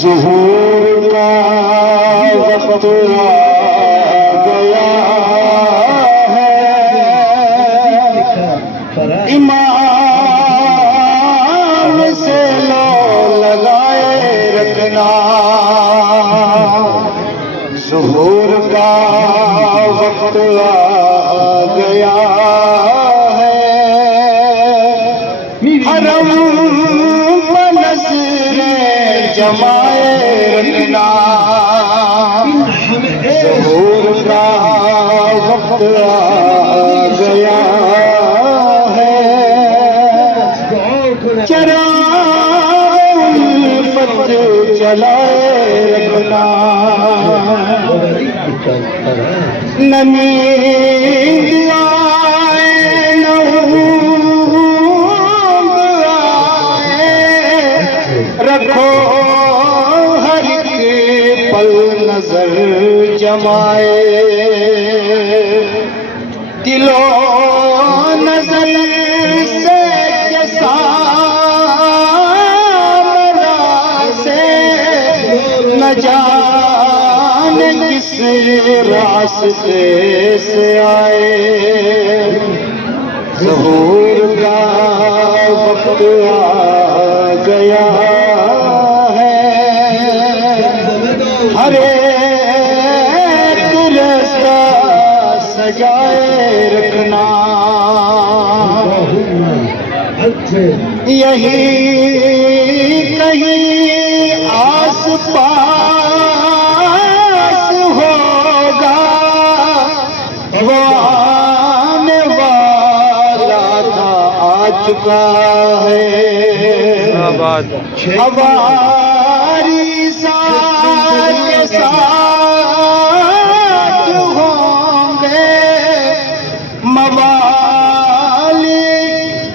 ظہور کا وقت آ گیا ہے، امام سے لو لگائے رکھنا، ظہور کا وقت آ گیا ہے، حرم جمائے رکھنا، ظہور کا وقت آ گیا ہے، چراغ الفت جلائے رکھنا، نہ نیند آئے نہ اونگ آئے، رکھو نظر جمائے، دل و نظر سے سے نہ جانے کس راستے سے آئے، ظہور کا وقت آ گیا ہے، ہر ایک رستہ سجائے رکھنا، یہی کہیں آس پاس ہوگا، وہ آنے والا تھا آ چکا ہے، ہماری کے ساتھ ہوں گے، موالی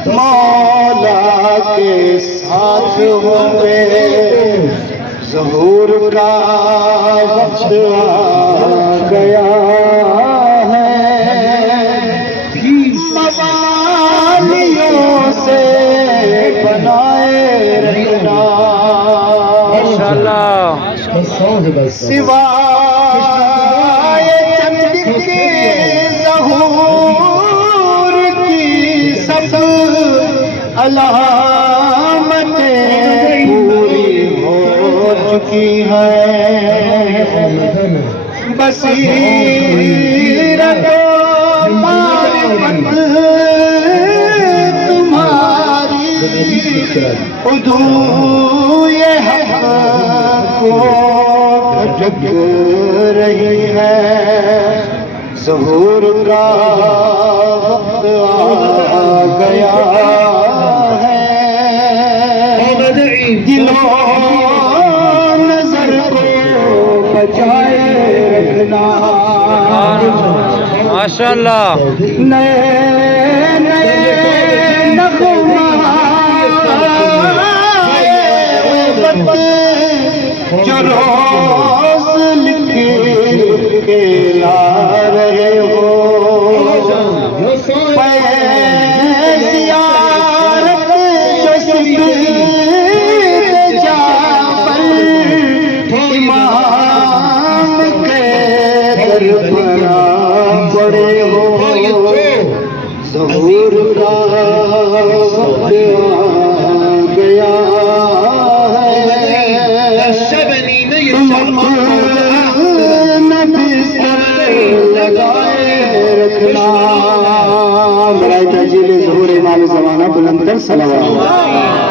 مولا کے ساتھ ہوں گے، ظہور کا وقت آ گیا ہے، موالیوں سے بنائے رکھنا، سوائے چند کے ظہور کی سب علامتیں پوری ہو چکی ہیں، بصیرت و معرفت تمہاری حدود حق کو جگ رہی ہے، ظہور کا وقت آ گیا ہے، دل و نظر کو بچائے رکھنا، ماشاءاللہ، نئے نئے جو روز لکھ کے لا رہے ہو، زیارت جو سفید جعفر امام کے در پر پڑے ہو، ظہور کا وقت آ گیا ظہور امام زمانہ بلند کر صلوات